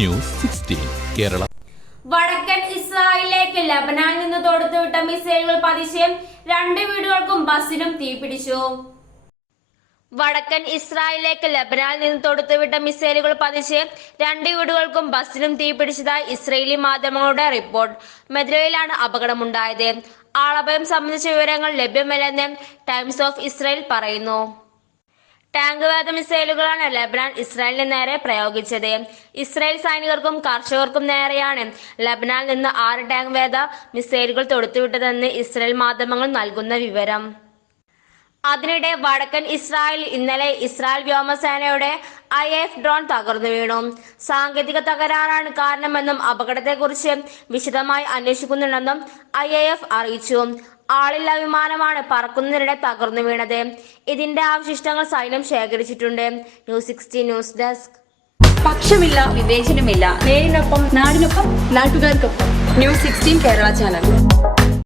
News sixteen Kerala. വടക്കൻ ഇസ്രായേലിലേക്ക് ലബനാനിൽ നിന്ന് തൊടുത്തുവിട്ട മിസൈലുകൾ പതിച്ച് രണ്ട് വീടുകൾക്കും ബസ്സിനും തീപിടിച്ചു. വടക്കൻ ഇസ്രായേലിലേക്ക് ലബനാനിൽ നിന്ന് തൊടുത്തുവിട്ട മിസൈലുകൾ പതിച്ച് രണ്ട് വീടുകൾക്കും ബസ്സിനും തീപിടിച്ചതായി ഇസ്രയേലി മാധ്യമങ്ങളുടെ റിപ്പോർട്ട്. മെദ്രയിലാണ് അപകടമുണ്ടായത്. ആളപയം സംബന്ധിച്ച വിവരങ്ങൾ ലഭ്യമല്ലെന്ന് ടൈംസ് ഓഫ് ഇസ്രായേൽ പറയുന്നു. ടാങ്ക് വേദ മിസൈലുകളാണ് ലബനാൻ ഇസ്രായേലിന് നേരെ പ്രയോഗിച്ചത്. ഇസ്രായേൽ സൈനികർക്കും കർഷകർക്കും നേരെയാണ് ലബനാനിൽ നിന്ന് ആറ് ടാങ്ക് വേദ മിസൈലുകൾ തൊടുത്തുവിട്ടതെന്ന് ഇസ്രായേൽ മാധ്യമങ്ങൾ നൽകുന്ന വിവരം. അതിനിടെ വടക്കൻ ഇസ്രായേൽ ഇന്നലെ ഇസ്രായേൽ വ്യോമസേനയുടെ ഐ എഫ് ഡ്രോൺ തകർന്നു വീണു. സാങ്കേതിക തകരാറാണ് കാരണമെന്നും അപകടത്തെക്കുറിച്ച് വിശദമായി അന്വേഷിക്കുന്നുണ്ടെന്നും ഐ എഫ് അറിയിച്ചു. ആളില്ലാ വിമാനമാണ് പറക്കുന്നതിനിടെ തകർന്നു വീണത്. ഇതിന്റെ അവശിഷ്ടങ്ങൾ സൈന്യം ശേഖരിച്ചിട്ടുണ്ട്. News sixty news desk. പക്ഷമില്ല വിവേചനമില്ല. നേരിനൊപ്പം നാടിനൊപ്പം നാട്ടുകാർക്കൊപ്പം. News sixteen Kerala channel.